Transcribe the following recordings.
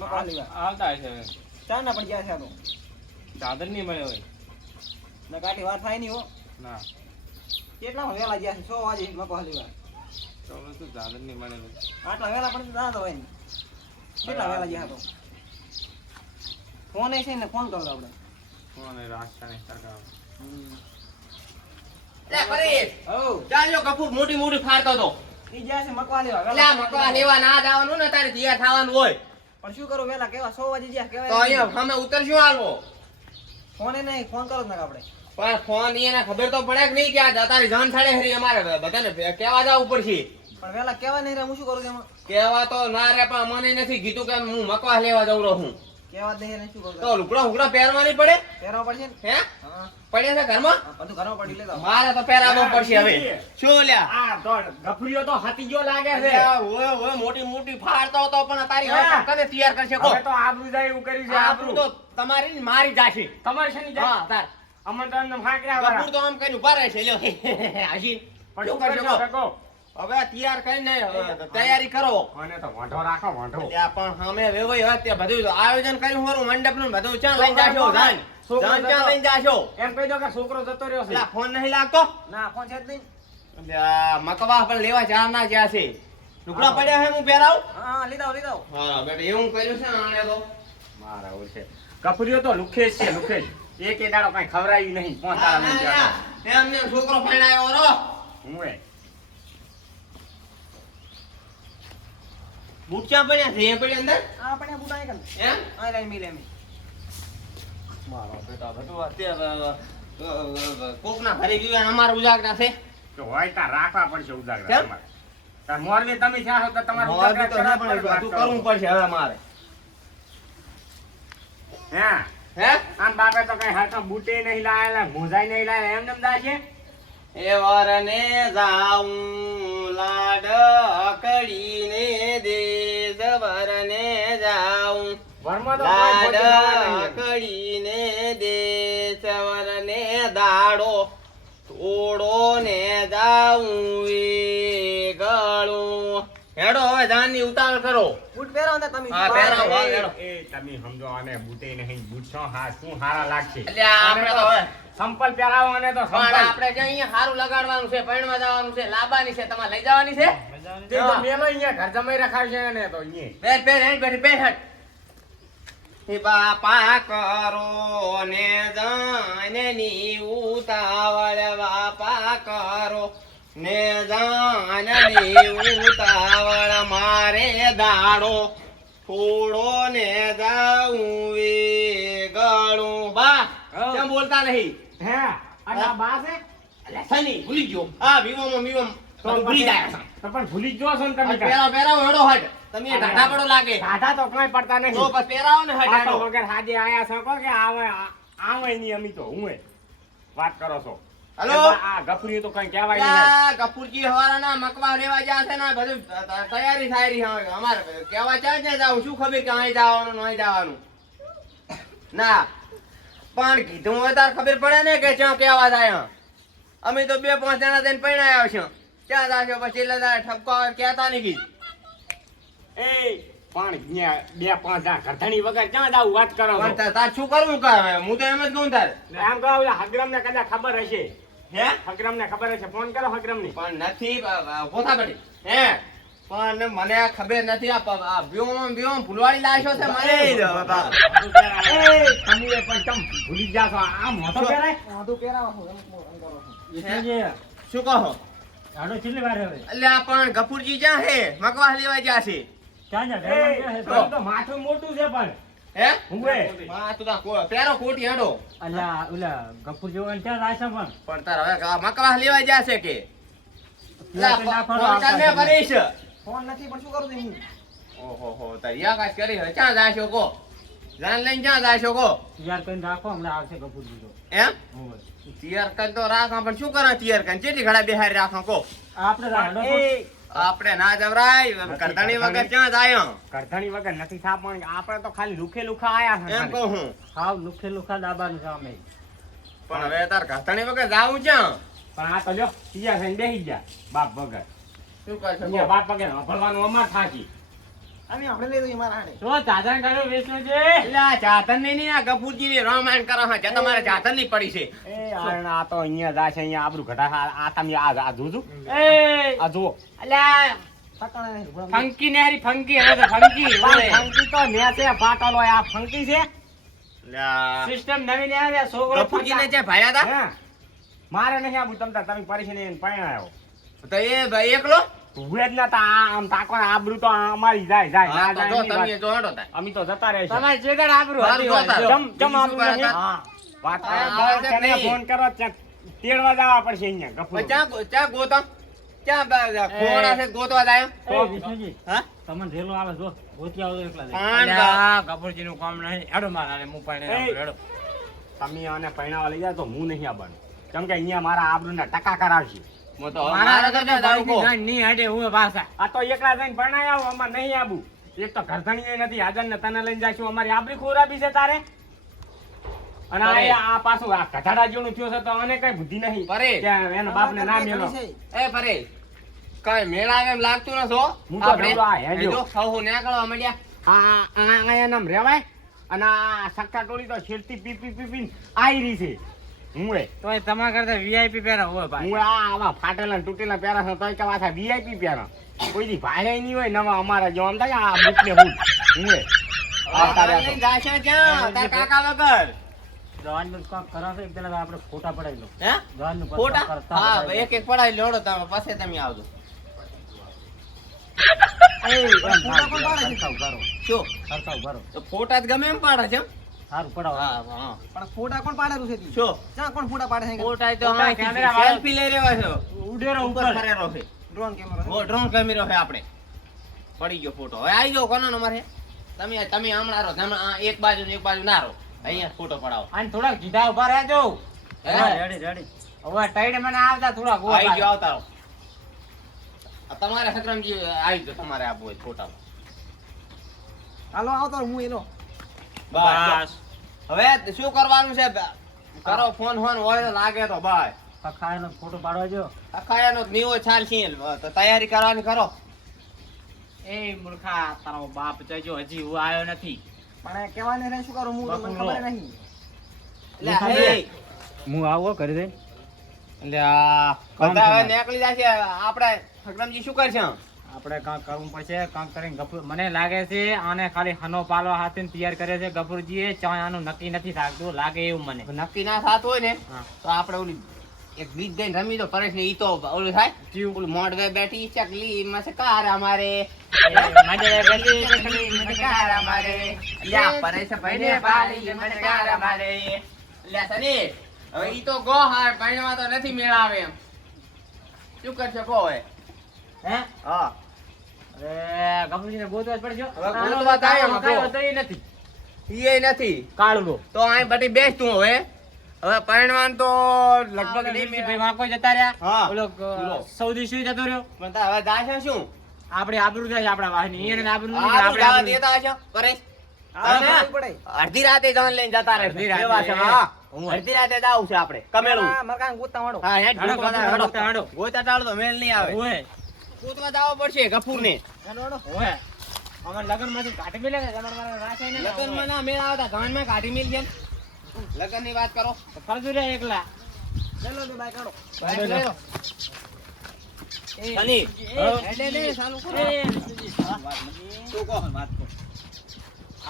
મકવા લેવા આવતા છે ચા ના પણ ગયા છે આ તો દાદર નહીં મળે હોય ના કાઠી વાર થાય નહીં હો ના કેટલા વેલા ગયા છે 6 વાગે મકવા લેવા તો હવે શું દાદર નહીં મળે આટલા વેલા પણ ના તો હોય ને કેટલા વેલા ગયા તો ફોન છે ને ફોન કરો આપણે ફોન રાસ્તા નહીં સરકાર લે પરેશ ઓ ચાલ્યો કપૂર મોટી મોટી ફાડતો તો ઈ ગયા છે મકવા લેવા લે મકવા લેવા ના જવાનું ને તારે તૈયાર થવાનું હોય પણ શું કરું વેલા કેવા 100 વાગે ગયા તો કેવાય અહીંયા સામે ઉતરશું હાલવો ફોન એ નહીં ફોન કરો જ ના આપણે પણ ફોન એને ખબર તો પડે કે નહીં કે આ તારી જાન છાડે હરી અમારે બધાને કહેવા જવું પડશે પણ વેલા કેવા નહીં રે હું શું કરું તેમાં કહેવા તો ના રે પણ મને નથી કીધું કે હું મકવા લેવા જઉં રહું કેવા જ નહીં રે શું કરું તો લુગડા હુગડા પહેરવાની પડે પહેરવા પડશે ને હે હા પડે છે ઘરમાં બધું ઘરમાં પડી લેતા મારે તો પહેરાવો પડશે હવે શું લ્યા આ તો ગફરીઓ તો હાથી જો લાગે છે ઓય ઓય મોટી મોટી ફાડતો હતો પણ તારી હવે કને તૈયાર કરશે કો હવે તો આબરૂ જાય એવું કર્યું છે આપણું તો તમારી ને મારી જાશે તમારે છે ને હા તાર અમન તો એમને ફાંક્યા કપૂર તો આમ કઈ ઉભા રહે છે લ્યો હાજી પણ શું શું કરશે કરશો કો? કાકો? હવે તૈયાર કરીને તૈયારી કરો અને તો વાંઢો રાખો વાંઢો ત્યાં પણ સામે વેવાઈ હોય ત્યાં બધું આયોજન કર્યું હોરું મંડપ નું બધું ક્યાં લઈને જાશો જાન જાન ક્યાં લઈને જાશો એમ કહી દો કે છોકરો જતો રહ્યો છે પેલા ફોન નહીં લાગતો ના ફોન છે જ નહીં અલ્યા, મકવા પણ લેવા જાના જ્યાં છે ટુકડા પડ્યા છે હું પહેરાવું હા લીધા લીધા હા બેટા એવું કર્યું છે ને આણે તો મારા ઓળખે ગફરીઓ તો લુખે જ છે લુખે જ એક દાડો કઈ ખવરાયું નહીં પોતાના નહીં જાતો. એમને છોકરો ફેણાયો રો હું એ બૂટ ક્યાં પડ્યા છે એ પડ્યા અંદર આ પણ બુટા એક એમ આ લાઈન મિલે મે મારો બેટા બધું અત્યારે કોકના ઘરે ગયું અને અમારા ઉજાગરા છે તો હોય તાર રાખવા પડશે ઉજાગરા કેમ? તમારે તાર મોરબી તમે થયા છો તો તમારે મોરબી તો ના ઉજાગરા પણ બધું કરવું પડશે હવે મારે હે હે આમ બાપે તો કઈ હાથમાં બૂટે નહીં લાયેલા મોજાઈ નહીં લાયેલા એમ નેમ દાશે એ વરને જાઉં લાડ અકડીને દે વરને જાઉં વરમાં તો કોઈ લાડ ખોટી હવા નહીં. અકડીને દે વરને દાડો તોડો ને જાઉં એ ગળું હેડો હવે જાનની ઉતાવળ કરો બૂટ પહેરો ને તમે હા, પહેરાવો. એ, હેડો. એ તમે સમજો આને બૂટે નહીં બૂટ શું હારા લાગશે એટલે આપણે તો હવે સંપલ પહેરાવો અને તો પણ સંપલ આપણે જે અહીંયા હારું લગાડવાનું છે પૈણવા જવાનું છે લાવવાની છે તમારે લઈ જવાની છે તે તો મેલો અહીંયા ઘર જમાઈ રખાય છે ને તો અહીંયા બેઠ બેઠ હેઠ બેઠ બેઠ હેઠ. હે બાપા કરો ને જાને ની ઉતાવળ બાપા કરો ને જાને ની ઉતાવળ મારે દાડો થોડો ને જાઉં એ ગળું બા હા. કેમ બોલતા નહીં હે આ બા છે અલ્યા સની ભૂલી ગયો હા વિવોમાં વિવોમાં બધું ભૂલી જાય છે. તો પણ ભૂલી જ જો છો ને તમે કાંઈ. પહેરાવો પહેરાવો હેડો હટ તમે ઢાઢા પડો લાગે દાદા તો કઈ પડતા નહીં તો બસ પહેરાવો ને હટ આ તો હેડો વગર હાજે આયા છો કો કે આવે નહીં અમી તો હું વાત કરો છો હલો? આ ગફરી તો કઈ કહેવાય નહીં આ કપૂરજી હવારાના મકવા રેવા જ્યાં છે ને બધું તૈયારી થાય રહી હવે અમારે કેવા ચાલ છે જાવ શું ખબર કે અહીં જવાનું નહીં જવાનું ના પણ કીધું હોય તાર ખબર પડે ને કે ક્યાં કેવા જાય અમે તો 2-5 જણા થઈને પૈણા આવશું ક્યાં જાશો પછી એટલે તારે ઠપકો આવે કહેતા નહીં કીધું એ પણ અહીંયા 2-5 જણા ઘરધણી વગર ક્યાં જાવ વાત કરો છો? પણ તાર શું કરવું કે હવે હું તો એમ જ કહું તારે આમ કહો ઓલા હગરમ ને કદાચ ખબર હશે હે હગરમ ને ખબર હશે ફોન કરો હગરમ ની પણ નથી પોતા પડી હે પણ મને ખબર નથી આ વ્યોમ ફૂલવાડી લાશો છે મને તમે પણ તમ ભૂલી જાશો આમ મોટો પહેરાય આ તો પહેરાવા છો એમ કરો છો હે? શું કહો આડો છેલ્લી વાર હવે અલ્યા પણ ગફુરજી ક્યાં હે મકવા લેવા જ્યાં છે ક્યાં તો માથું મોટું છે પણ હે હુંવે. હા તું તાર પેરો ખોટી હેડો અલ્યા ઓલા ગફુર જેવો ક્યાં રાશે પણ પણ તાર હવે મકવા લેવા જ્યાં છે કે અલ્યા, નાખવાનો ફોન કરને આવતા કરીશ ફોન નથી પણ શું કરું તે હું ઓહો હો તાર યાકાશ કરી હવે ક્યાં જાશો કો જાન લઈને ક્યાં જાશો કો યાર કઈ રાખો હમણાં આવશે ગફુર જીતો એમ તિયાર કન તો રાખા પણ શું કરા તિયાર કન ચેટલી ઘડા બેહારી રાખા કો આપણે રાડો આપણે ના જવરાય કરધણી વગર ક્યાં જાય કરધણી વગર નથી થા પણ આપણે તો ખાલી લુખે લુખા આયા છે એમ કહું હું હાવ લુખે લુખા દાબાનું છે અમે પણ હવે તાર કરધણી વગર જાવું ક્યાં પણ આ તો લ્યો તિયા થઈને બેસી ગયા બાપ વગર શું કરશો અહીંયા બાપ વગર ભણવાનું અમાર થાકી અમે આપણે લઈ દઈએ મારા હાડે. તો ચાદરા કાઢો વેચવું છે. એટલે આ જાતનની નહીં, આ ગફુરજીની રામાયણ કરો હા, જે તમારે જાતનની પડી છે. એ આ તો અહીંયા જાશે, અહીંયા આબરૂ ઘટા. આ તમે આ જોજો. એ આ જુઓ. અલ્યા ફટાણા નહીં, ઘોડા. ફંકી ને હારી ફંકી હવે તો ફંકી ઓય. ફંકી તો ન્યા છે, ફાટલો. આ ફંકી છે. એટલે આ સિસ્ટમ નવી ને આવ્યા છોકરો ગફુરજીને જે ભાયા હતા, હે? મારે નહીં આબુ તમતા, તમે પરેશાની લઈને પરણાયો. તો એ ભાઈ એકલો? ઉભે જ નતા. આમ તાકો આબરૂ તો અમારી જાય જાય હા, ના તો જાય જો એની તમે વાત. જો હટો તાય. અમે તો જતા રહીશું. તમારે જેદાર આબરૂ મારું હતી હોય જોતા. જો. જમ આબરૂ બીજું નહીં. શું હા વાત હા, તેને નહીં. ફોન કરો, ત્યાં તેડવા જવા પડશે અહીંયા ગફુર. પણ ચા ગોતમ? ખોવાડા છે ગોતવા જાય એમ? એ વિષ્ણુજી હા? તમને રેલો આવે જો ગોતી આવો તો એકલા જાય. પણ અલ્યા કપૂરજી નું કામ નહીં હેડો મારા હું પાણી હેડો. તમે આને પરણાવવા લઈ જાય તો હું નહીં આવવાનું. કેમ કે અહીંયા મારા આબરૂના ટકા કરાવશે. હું તો મારા મારે તો તો જાવું કહો. નહીં હડે હું પાછા. આ તો એકલા જઈને પરણાઈ આવો, અમારે નહીં આવું. એક તો ઘરધણીએ નથી હાજર ને તને લઈને જાશું. અમારી આબરી ખોરાબી છે તારે. અને અરે. આ પાછું આ કઢાડા જેવું થયું છે તો આને કઈ બુદ્ધિ નહીં અરે. કે એના બાપને ના મેલો. એ પરે કઈ મેળ આવે એમ લાગતું નથી હો. હું તો આપણે જોતો આ હેડ્યો. એ જો સૌ નીકળવા માંડ્યા. આ એનામ રેવાય. અને આ સક્કા ટોળી તો છેડતી પી આઈ રહી છે. હું તોય તમારા કરતા વીઆઈપી પહેરા હોય ભાઈ. આવા ફાટેલા ને તૂટેલા પહેરા છે તોય કેવા થાય વીઆઈપી પહેરા. કોઈ દી ભાડે નહીં હોય નવા અમારા જો આમ થાય આ બુટને હું આ તારે આ તો. લઈને જાશે ક્યાં? તાર કાકા વગર. જવાનનું કામ કરો છો એક પેલા આપણે ફોટા પડાવી લો. હે? જવાનનું કામ ખોટા? કરતા હા, પડાવી લો. એક પડાવી લોડો તમે પછી તમે આવજો. ફોટા કોણ પાડે છે? સરખા ઉભા રહો. શું? સરખા ઉભા રહો. તો ફોટા જ ગમે એમ પાડે છે એમ? સારું પડાવો. હા. પણ ફોટા કોણ પાડેલું છે તી? શું? ક્યાં કોણ ફોટા પાડે છે? ફોટા તો ફોટા હા, કેમેરા વાળો. સેલ્ફી લઈ રહ્યો છે. ઉડેરો ઉપર ઉપર. ફરેલો છે. ડ્રોન કેમેરો છે. ઓ ડ્રોન કેમેરો છે આપણે. પડી ગયો ફોટો. હવે આવી જાઓ કોનો નંબર છે? તમે હમણાં રહો. તમે આ એક બાજુ ને એક બાજુ ના રહો. અહીંયા ફોટો પડાવો. અને થોડાક જીધા ઉભા રહેજો. હે? Ready ready. હવે ટાઈડ મને આવતા થોડાક ઉભા આવી ગયો રહો. આવતા રહો. આ તમારે હકરમજી આવી જાઓ તમારે આપવું હોય ફોટા. હાલો આવતો રહું, હું એનો. બસ. હવે શું કરવાનું છે? કરો ફોન હોય તો લાગે તો બસ. ખાવાનો ફોટો પાડવા જો. અખાયાનો જ નહીં હોય ચાલ છીએ તો તૈયારી કરવાની કરો. એ મૂર્ખા તારો બાપ જજો હજી હું આવ્યો નથી. પણ એ કહેવાને રહે શું કરું હું તો મને બકુલો. ખબર નહીં. એટલે હે, હું આવો કરી દે. એટલે આ કામ બધા હવે છે નીકળી જશે. આપણે હકરમજી શું કરશે? આપણે કાંક કરવું પડશે. કાંક કરીને ગફુર મને લાગે છે આને ખાલી હનો પાલવા હાથે તૈયાર કરે છે ગફુરજીએ. ચાય આનું નક્કી નથી થાકતું લાગે એવું મને. નક્કી ના થતું હોય ને હા. તો આપણે ઓલી એક ગીત ગઈને રમી દો પરેશ ને ઈ તો ઓલું થાય. જીવ. ઓલું મોડવે બેઠી ચકલી મસ્કાર અમારે મજે ગલી ગલી મસ્કાર અમારે લ્યા પરેશ ભાઈને પાડી મસ્કાર અમારે લ્યા સની હવે ઈ તો ગો હાર પાણીમાં તો નથી મેળ આવે એમ. શું કરશો કહો હવે? હે હા અરે ગફુરજીને ગોતવા જ પડશે. હવે ગોતવા થાય એમ કાંઈ જો. હોતું ય નથી. ઈ નથી કાળું તો અહીં બધી બેસ તું હવે પરણવાન તો લગભગ નહીં ભાઈ મેળ. વાંકો જતા રહ્યા. હા. ઓલો ઓલો. સૌદી સુઈ જતો રહ્યો. પણ તાર હવે દાશે શું? આપણે આબરૂ થાય છે આપણા વાહની. એને આબરૂ નથી, આબરૂ આપણે જવા આબરૂ. દેતા હશો પરેશ? હા, તમે કરવું પડે. અડધી રાતે જાન લઈને જતા રહે અડધી રાતે. એવા છે, હા. હું. અડધી રાતે જાવું છે આપણે કમેલું. હા, મારે કાંઈ ગોતતા વાળો. હા હેડ હાડો, ગોતવા હાડો, જાઓ, હાડો. ગોતા ટાળો તો મેલ નહીં આવે. ઓય, ગોતવા જાવો પડશે ગફૂરને. Hello, hello. ઓય. અમારે લગનમાંથી કાઢી મેલે ને, તમારે મારે રાખાય ને. લગનમાં ના મેળ આવતા ગામમાં કાઢી મેલ છે. લગનની વાત કરો. તો ફરતું રહ્યા એકલા. હેલો, બે બાઈક કાઢો. બાઈક લઈ લો. સની, હેડે ને, ચાલુ કરો. શું કહો?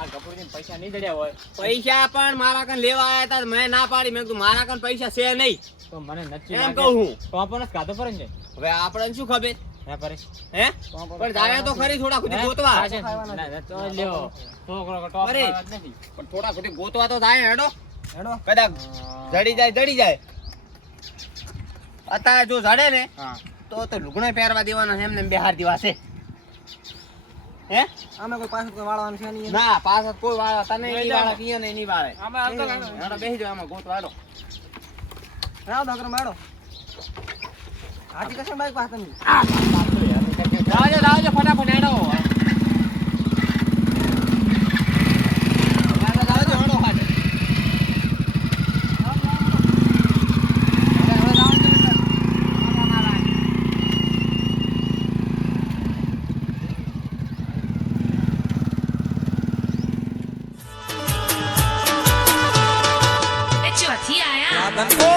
આ ગફુરજીને પૈસા નહીં દળ્યા હોય પૈસા પણ મારા કન લેવા આયા હતા મેં ના પાડી. મેં કીધું મારા કન પૈસા છે નહીં તો મને નથી એમ લાગે. કહું હું. તો આપણને જ કાઢો પડે ને. હવે આપણને શું ખબર હે પરેશ? હે પણ જાવે તો ખરી થોડા ખુદી ગોતવા. હા, છે. ના, ના, તો લ્યો. છોકરો ટોપ અરે. વાળા જ નથી. પણ થોડા ખુદી ગોતવા તો થાય હેડો. હેડો. કદાચ જડી જાય અત્યારે જો જડે ને હા. તો લુગડો પહેરવા દેવાનો છે એમને બેહાર દેવા છે. હે આમે કોઈ પાછળ કોઈ વાળવાનું છે નહીં. ના પાછળ કોઈ વાળા તને નહીં વાળા કિયા નહીં વાળે. આમાં આવતો લાગે. હેડો બેસી જાઓ આમાં ગોતવા હેડો. રાવ તો કરમ હેડો. હાથી કશે બાઈક પાસે નહીં. જાવજો ફટાફટ હેડો. જાવજો હેડો હાથ. સાધન